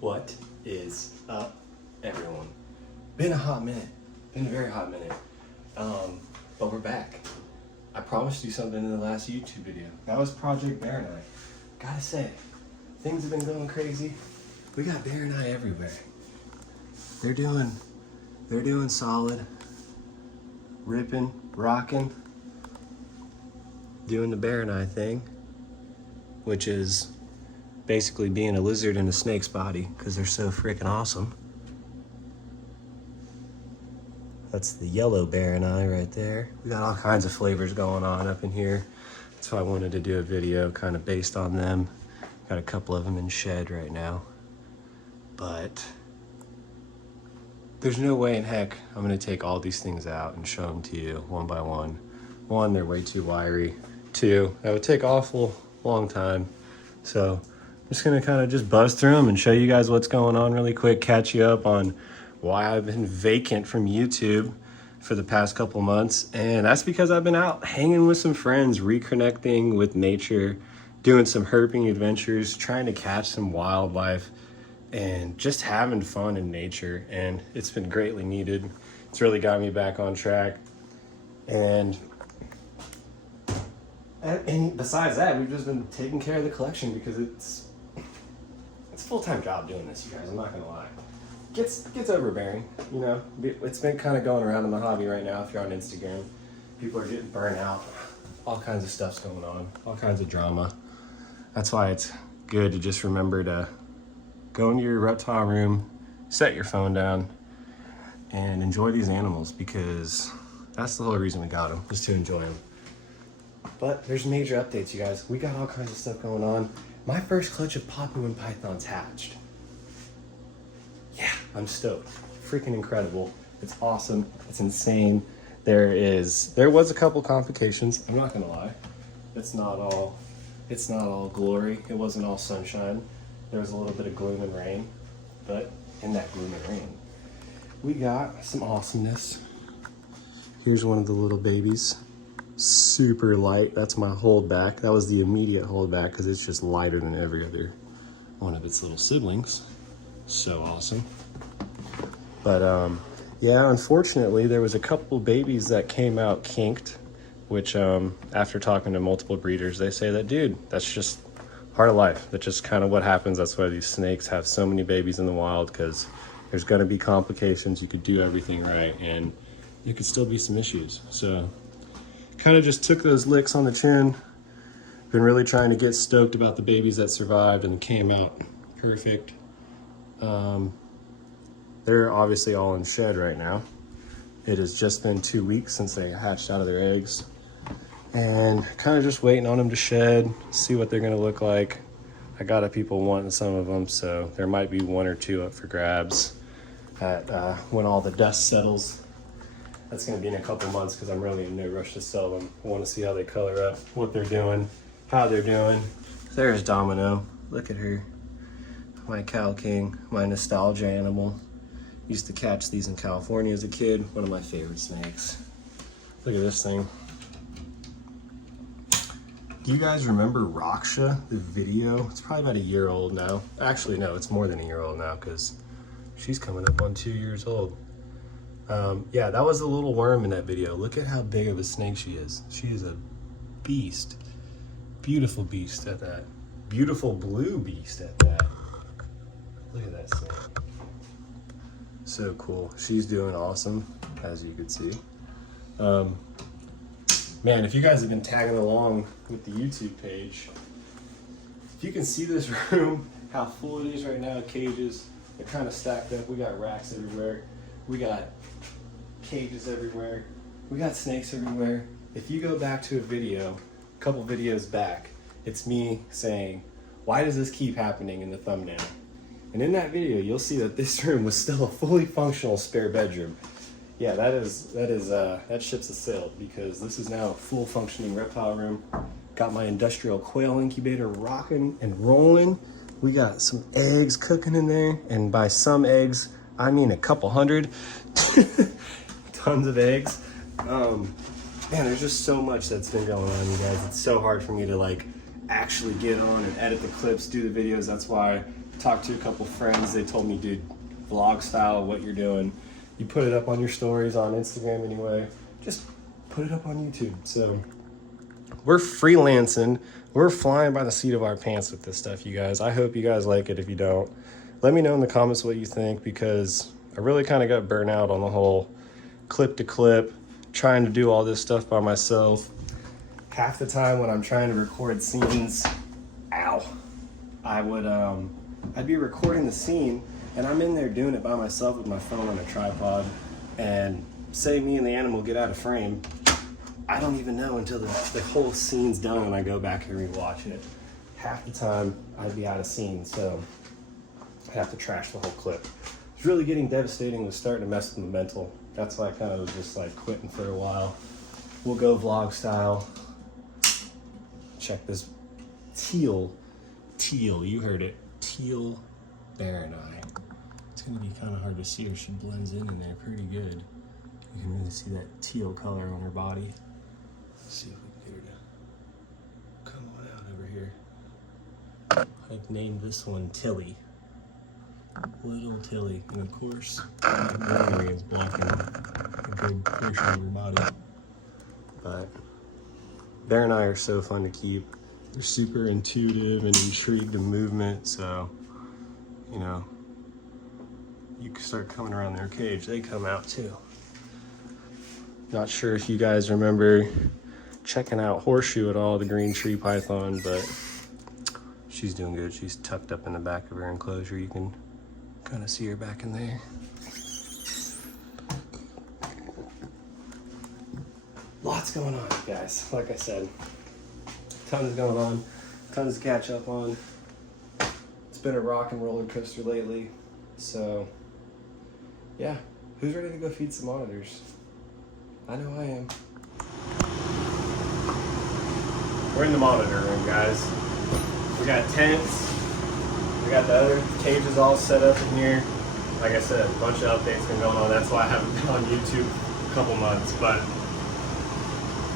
What is up, everyone? Been a hot minute. Been a very hot minute. But we're back. I promised you something in the last YouTube video. That was Project Baroni. Gotta say, things have been going crazy. We got Baroni everywhere. They're doing solid. Ripping, rocking. Doing the Baroni thing, which is basically being a lizard in a snake's body because they're so freaking awesome. That's the yellow Baroni right there. We got all kinds of flavors going on up in here. That's why I wanted to do a video kind of based on them. Got a couple of them in shed right now. But there's no way in heck I'm gonna take all these things out and show them to you one by one. One, they're way too wiry. Two, that would take awful long time. So I'm just gonna kind of just buzz through them and show you guys what's going on really quick, catch you up on why I've been vacant from YouTube for the past couple months. And that's because I've been out hanging with some friends, reconnecting with nature, doing some herping adventures, trying to catch some wildlife, and just having fun in nature. And it's been greatly needed. It's really got me back on track. And besides that, we've just been taking care of the collection because it's a full-time job doing this, you guys. I'm not gonna lie. Gets overbearing, you know. It's been kind of going around in the hobby right now. If you're on Instagram, people are getting burnt out. All kinds of stuff's going on. All kinds of drama. That's why it's good to just remember to go into your reptile room, set your phone down, and enjoy these animals, because that's the whole reason we got them, is to enjoy them. But there's major updates, you guys. We got all kinds of stuff going on. My first clutch of Papuan pythons hatched. Yeah, I'm stoked. Freaking incredible. It's awesome. It's insane. There was a couple complications. I'm not gonna lie. It's not all glory. It wasn't all sunshine. There was a little bit of gloom and rain. But in that gloom and rain, we got some awesomeness. Here's one of the little babies. Super light. That's my holdback. That was the immediate holdback because it's just lighter than every other one of its little siblings. So awesome. But yeah, unfortunately there was a couple babies that came out kinked, which after talking to multiple breeders, they say that, dude, that's just part of life. That's just kind of what happens. That's why these snakes have so many babies in the wild, because there's going to be complications. You could do everything right and there could still be some issues. So kind of just took those licks on the chin. Been really trying to get stoked about the babies that survived and came out perfect. They're obviously all in shed right now. It has just been 2 weeks since they hatched out of their eggs, and kind of just waiting on them to shed, see what they're gonna look like. I got a people wanting some of them, so there might be one or two up for grabs at when all the dust settles. That's gonna be in a couple months because I'm really in no rush to sell them. I want to see how they color up, what they're doing, how they're doing. There's Domino. Look at her. My cow king, my nostalgia animal. Used to catch these in California as a kid. One of my favorite snakes. Look at this thing. Do you guys remember Raksha, the video? It's probably about a year old now. Actually, no, it's more than a year old now because she's coming up on 2 years old. Yeah, that was a little worm in that video. Look at how big of a snake she is. She is a beast. Beautiful beast at that. Beautiful blue beast at that. Look at that snake. So cool. She's doing awesome, as you can see. Man, if you guys have been tagging along with the YouTube page, if you can see this room, how full it is right now, cages, they're kind of stacked up. We got racks everywhere. We got cages everywhere. We got snakes everywhere. If you go back to a couple videos back, it's me saying, why does this keep happening in the thumbnail? And in that video, you'll see that this room was still a fully functional spare bedroom. Yeah, that ship's a sailed, because this is now a full functioning reptile room. Got my industrial quail incubator rocking and rolling. We got some eggs cooking in there, and by some eggs, I mean a couple hundred. Tons of eggs. Man, there's just so much that's been going on, you guys. It's so hard for me to like actually get on and edit the clips, do the videos. That's why I talked to a couple friends. They told me, dude, vlog style, what you're doing. You put it up on your stories on Instagram anyway. Just put it up on YouTube. So we're freelancing. We're flying by the seat of our pants with this stuff, you guys. I hope you guys like it. If you don't, let me know in the comments what you think, because I really kind of got burnt out on the whole clip to clip, trying to do all this stuff by myself. Half the time when I'm trying to record scenes, I'd be recording the scene and I'm in there doing it by myself with my phone on a tripod, and say me and the animal get out of frame, I don't even know until the whole scene's done and I go back and rewatch it. Half the time I'd be out of scene, so I have to trash the whole clip. It's really getting devastating. It was starting to mess with my mental. That's why I kind of was just like quitting for a while. We'll go vlog style. Check this teal, you heard it, teal Baroni. It's gonna be kind of hard to see her. She blends in there pretty good. You can really see that teal color on her body. Let's see if we can get her to come on out over here. I've named this one Tilly. Little Tilly. And of course, Baroni is blocking a good portion of her body. But Baroni are so fun to keep. They're super intuitive and intrigued in movement, so, you know, you can start coming around their cage, they come out too. Not sure if you guys remember checking out Horseshoe at all, the green tree python, but she's doing good. She's tucked up in the back of her enclosure. You can kind of see her back in there. Lots going on, guys. Like I said, tons going on, tons to catch up on. It's been a rock and roller coaster lately. So, yeah, who's ready to go feed some monitors? I know I am. We're in the monitor room, guys. We got tents. We got the other cages all set up in here. Like I said, a bunch of updates been going on. That's why I haven't been on YouTube a couple months. But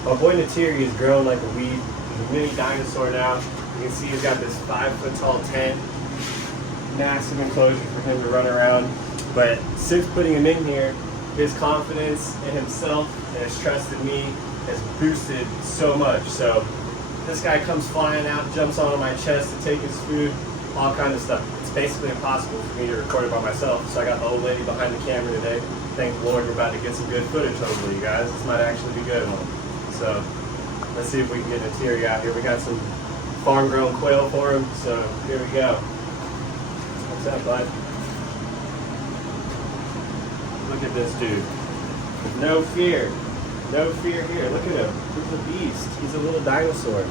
my boy Natiri has grown like a weed. He's a mini dinosaur now. You can see he's got this 5-foot tall tent. Massive enclosure for him to run around. But since putting him in here, his confidence in himself and his trust in me has boosted so much. So this guy comes flying out, jumps onto my chest to take his food, all kinds of stuff. It's basically impossible for me to record it by myself. So I got the old lady behind the camera today. Thank the Lord we're about to get some good footage, hopefully, you guys. This might actually be good one. So let's see if we can get Natiri out here. We got some farm-grown quail for him, so here we go. What's up, bud? Look at this dude. No fear. No fear here. Look at him. He's a beast. He's a little dinosaur.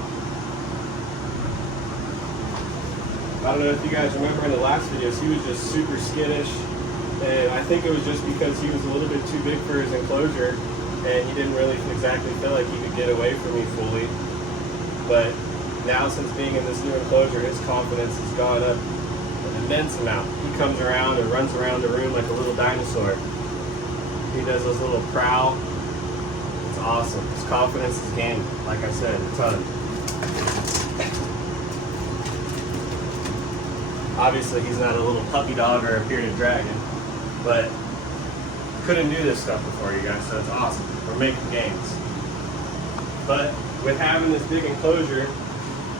I don't know if you guys remember in the last videos, he was just super skittish. And I think it was just because he was a little bit too big for his enclosure and he didn't really exactly feel like he could get away from me fully. But now, since being in this new enclosure, his confidence has gone up an immense amount. He comes around and runs around the room like a little dinosaur. He does those little prowl. It's awesome. His confidence is gained, like I said, a ton. Obviously, he's not a little puppy dog or a bearded dragon, but couldn't do this stuff before, you guys, so it's awesome. We're making gains. But with having this big enclosure,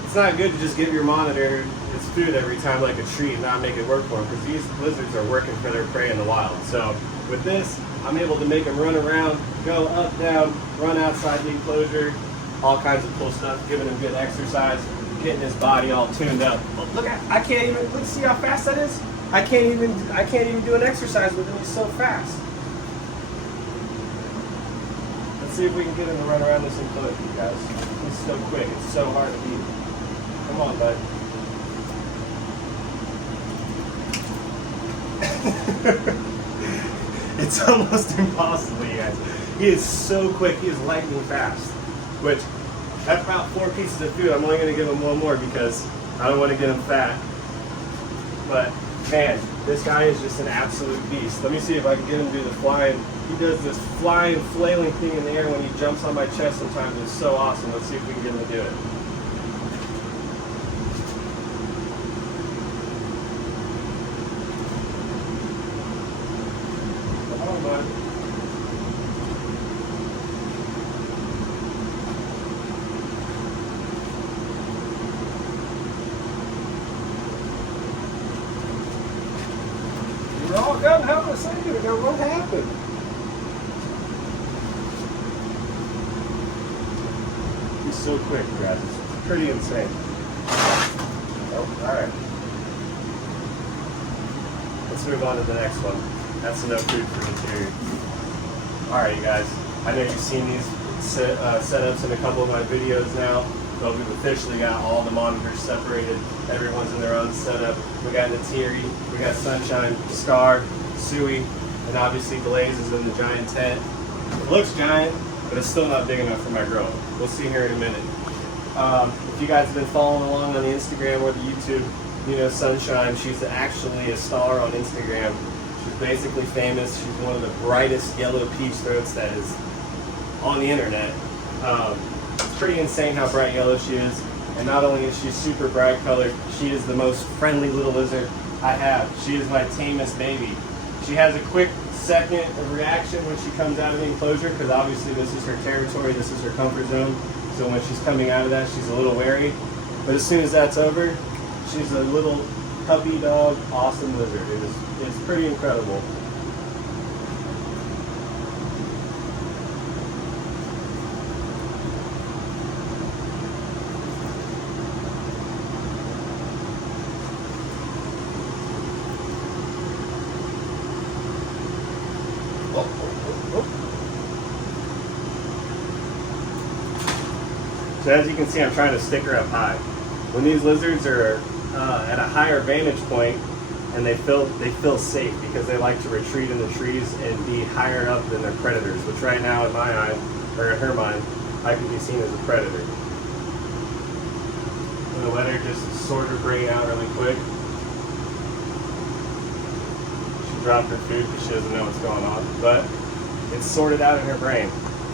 it's not good to just give your monitor its food every time like a treat and not make it work for him, because these lizards are working for their prey in the wild. So with this, I'm able to make him run around, go up, down, run outside the enclosure, all kinds of cool stuff, giving him good exercise, getting his body all tuned up. Look, I can't even, let's see how fast that is. I can't even do an exercise with him. He's so fast. Let's see if we can get him to run around this enclosure, you guys. He's so quick. It's so hard to beat. Come on, bud. It's almost impossible, you guys. He is so quick. He is lightning fast. Which, that's about 4 pieces of food. I'm only going to give him one more because I don't want to get him fat. But, man, this guy is just an absolute beast. Let me see if I can get him to do the flying. He does this flying, flailing thing in the air when he jumps on my chest sometimes. It's so awesome. Let's see if we can get him to do it. all gun. How was I second ago? What happened? He's so quick, guys. It's pretty insane. Oh, alright. Let's move on to the next one. That's enough food for interior. Alright, you guys. I know you've seen these setups in a couple of my videos now, but we've officially got all the monitors separated. Everyone's in their own setup. We got Natiri, we got Sunshine, Scar, Sui, and obviously Blaze is in the giant tent. It looks giant, but it's still not big enough for my grill. We'll see here in a minute. If you guys have been following along on the Instagram or the YouTube, you know Sunshine. She's actually a star on Instagram. She's basically famous. She's one of the brightest yellow peach throats that is on the internet. It's pretty insane how bright yellow she is. And not only is she super bright colored, she is the most friendly little lizard I have. She is my tamest baby. She has a quick second of reaction when she comes out of the enclosure, because obviously this is her territory, this is her comfort zone. So when she's coming out of that, she's a little wary. But as soon as that's over, she's a little puppy dog, awesome lizard. It's pretty incredible. So as you can see, I'm trying to stick her up high. When these lizards are at a higher vantage point, and they feel safe because they like to retreat in the trees and be higher up than their predators, which right now in my eye, or in her mind, I can be seen as a predator. I'm gonna let her just sort her brain out really quick. She dropped her food because she doesn't know what's going on, but it's sorted out in her brain.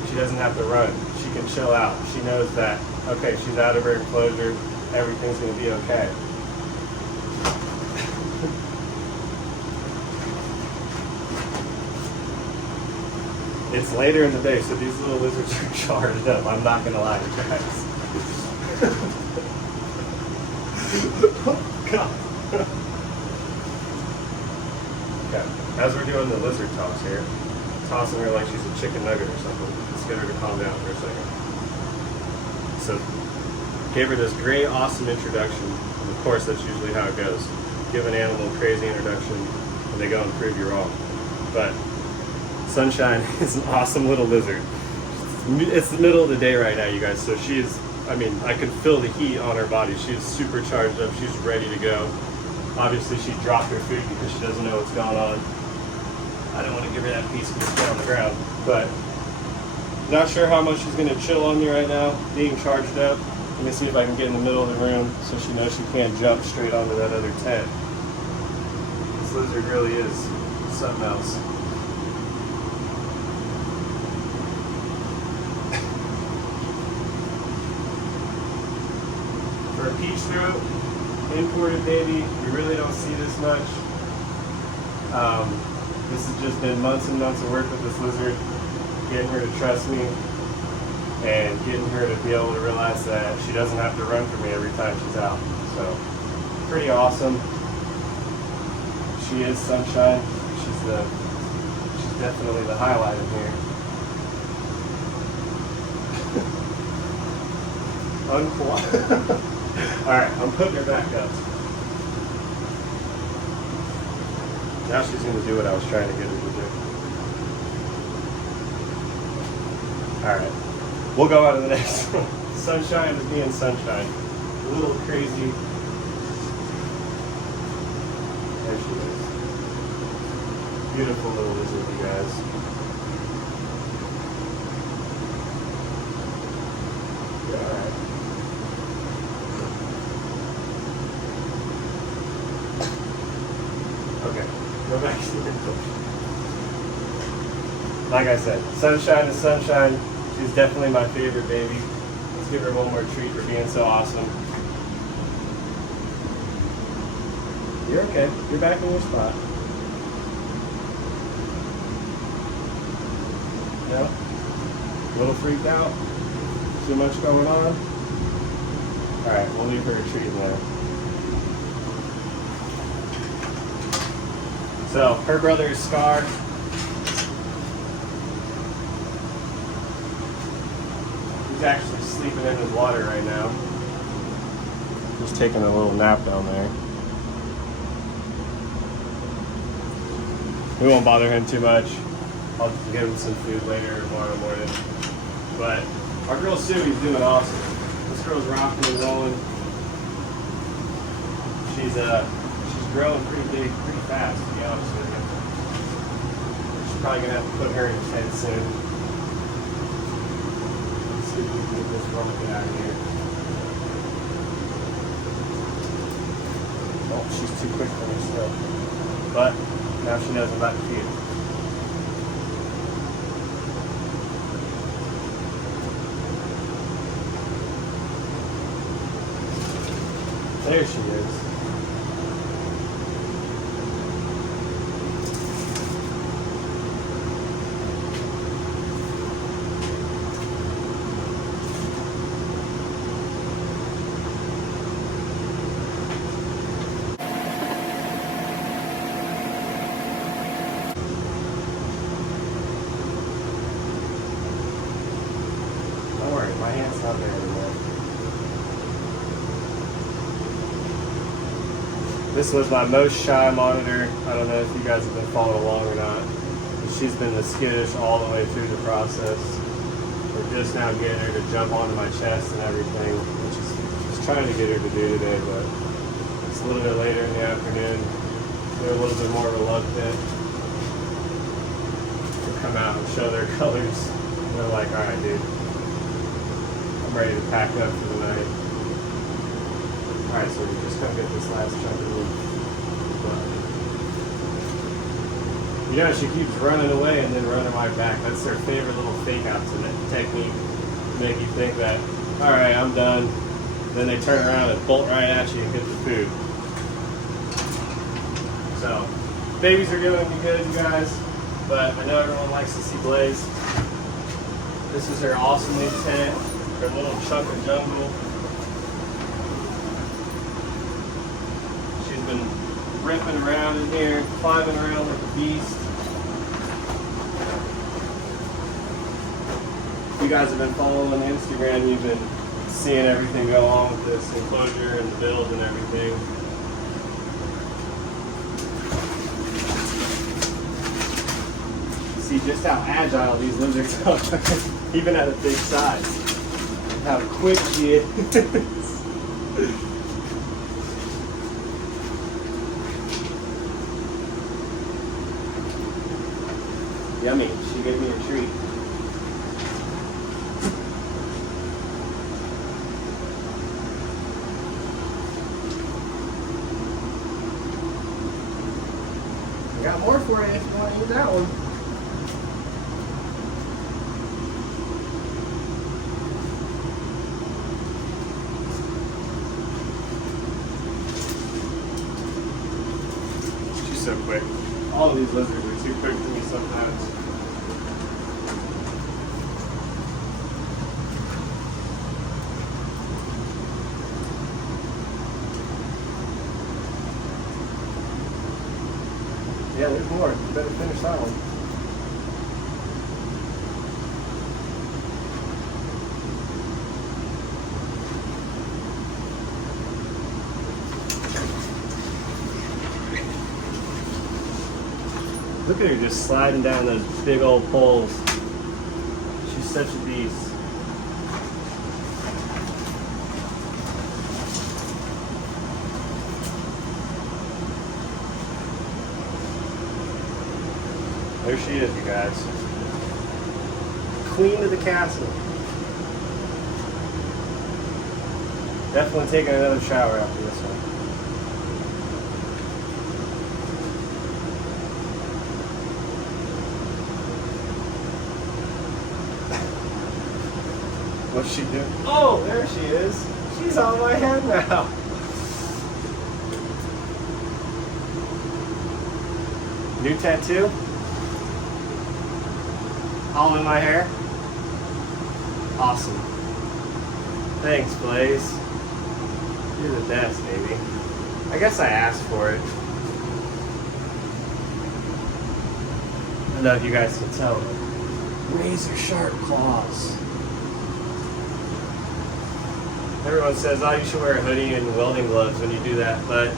She doesn't have to run. She can chill out. She knows that, okay, she's out of her enclosure, everything's gonna be okay. It's later in the day, so these little lizards are charged up. I'm not gonna lie to you guys. Oh, God. Okay, as we're doing the lizard toss here, tossing her like she's a chicken nugget or something. Let's get her to calm down for a second. So, gave her this great, awesome introduction. And of course, that's usually how it goes. Give an animal a crazy introduction, and they go and prove you wrong. But Sunshine is an awesome little lizard. It's the middle of the day right now, you guys, so she is, I mean, I can feel the heat on her body. She's super charged up. She's ready to go. Obviously, she dropped her food because she doesn't know what's going on. I don't want to give her that piece of biscuit on the ground, but not sure how much she's going to chill on me right now, being charged up. Let me see if I can get in the middle of the room so she knows she can't jump straight onto that other tent. This lizard really is something else. For a peach throat, imported baby, we really don't see this much. This has just been months and months of work with this lizard, getting her to trust me and getting her to be able to realize that she doesn't have to run from me every time she's out. So, pretty awesome. She is Sunshine. She's definitely the highlight in here. Unquiet. Alright, I'm putting her back up. Now she's going to do what I was trying to get her to do. Alright, we'll go on to the next one. Sunshine is being Sunshine. A little crazy. There she is. Beautiful little lizard, you guys. Yeah, alright. Okay, go back to the enclosure. Like I said, Sunshine is Sunshine. She's definitely my favorite baby. Let's give her one more treat for being so awesome. You're okay. You're back in your spot. No? A little freaked out? Too much going on? Alright, we'll leave her a treat there. So her brother is Scar. He's actually sleeping in his water right now. Just taking a little nap down there. We won't bother him too much. I'll just give him some food later tomorrow morning. But our girl Suey's doing awesome. This girl's rocking and rolling. She's growing pretty big, pretty fast, to be honest with you. She's probably gonna have to put her in a tent soon. Let's see if we can get this woman out of here. Oh, she's too quick for me still. But now she knows I'm about to feed her. There she is. Don't worry, my hand's not there anymore. This was my most shy monitor. I don't know if you guys have been following along or not. But she's been the skittish all the way through the process. We're just now getting her to jump onto my chest and everything, which is just trying to get her to do today, but it's a little bit later in the afternoon. They're a little bit more reluctant to come out and show their colors. And they're like, all right, dude, I'm ready to pack up for the night. Alright, so we're just gonna get this last chunk of wood. You know, she keeps running away and then running right back. That's their favorite little fake out technique to make you think that, alright, I'm done. Then they turn around and bolt right at you and get the food. So, babies are doing good, you guys, but I know everyone likes to see Blaze. This is her awesome new tent, her little chunk of jungle. Been ripping around in here, climbing around like a beast. If you guys have been following Instagram, you've been seeing everything go on with this enclosure and the build and everything. See just how agile these lizards are, even at a big size. How quick she is. Yummy, she gave me a treat. I got more for you if you want to use that one. She's so quick. All of these lizards are too quick for me sometimes. Yeah, there's more. You better finish that one. Look at her just sliding down those big old poles. She's such a beast. There she is, you guys. Queen of the castle. Definitely taking another shower after this one. What's she doing? Oh, there she is. She's on my head now. New tattoo? All in my hair? Awesome. Thanks, Blaze. You're the best, baby. I guess I asked for it. don't know if you guys can tell, but razor sharp claws. Everyone says, oh, you should wear a hoodie and welding gloves when you do that, but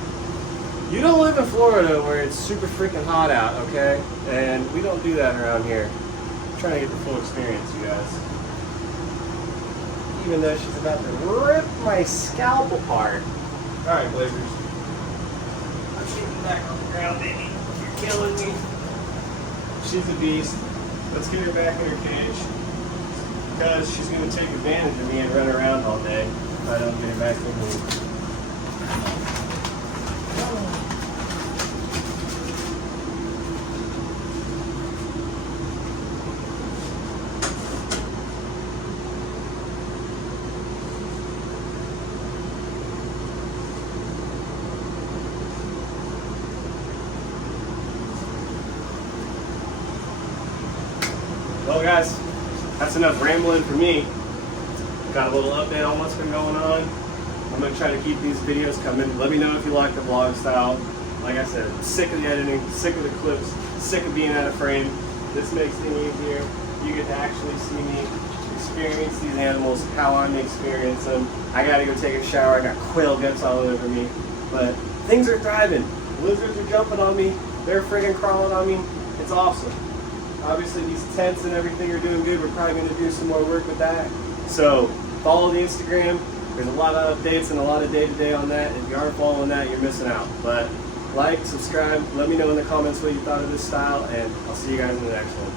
you don't live in Florida where it's super freaking hot out, okay? And we don't do that around here. I'm trying to get the full experience, you guys. Even though she's about to rip my scalp apart. Alright, Blazers. I'm shooting back on the ground, baby. You're killing me. She's a beast. Let's get her back in her cage. Because she's going to take advantage of me and run around all day if I don't get her back in here. Well guys, that's enough rambling for me. Got a little update on what's been going on. I'm going to try to keep these videos coming. Let me know if you like the vlog style. Like I said, sick of the editing, sick of the clips, sick of being out of frame. This makes things easier. You get to actually see me experience these animals, how I'm experiencing them. I got to go take a shower. I got quail guts all over me. But things are thriving. Lizards are jumping on me. They're friggin' crawling on me. It's awesome. Obviously these tents and everything are doing good. We're probably going to do some more work with that. So follow the Instagram. There's a lot of updates and a lot of day-to-day on that. If you aren't following that, you're missing out. But like, subscribe, let me know in the comments what you thought of this style, and I'll see you guys in the next one.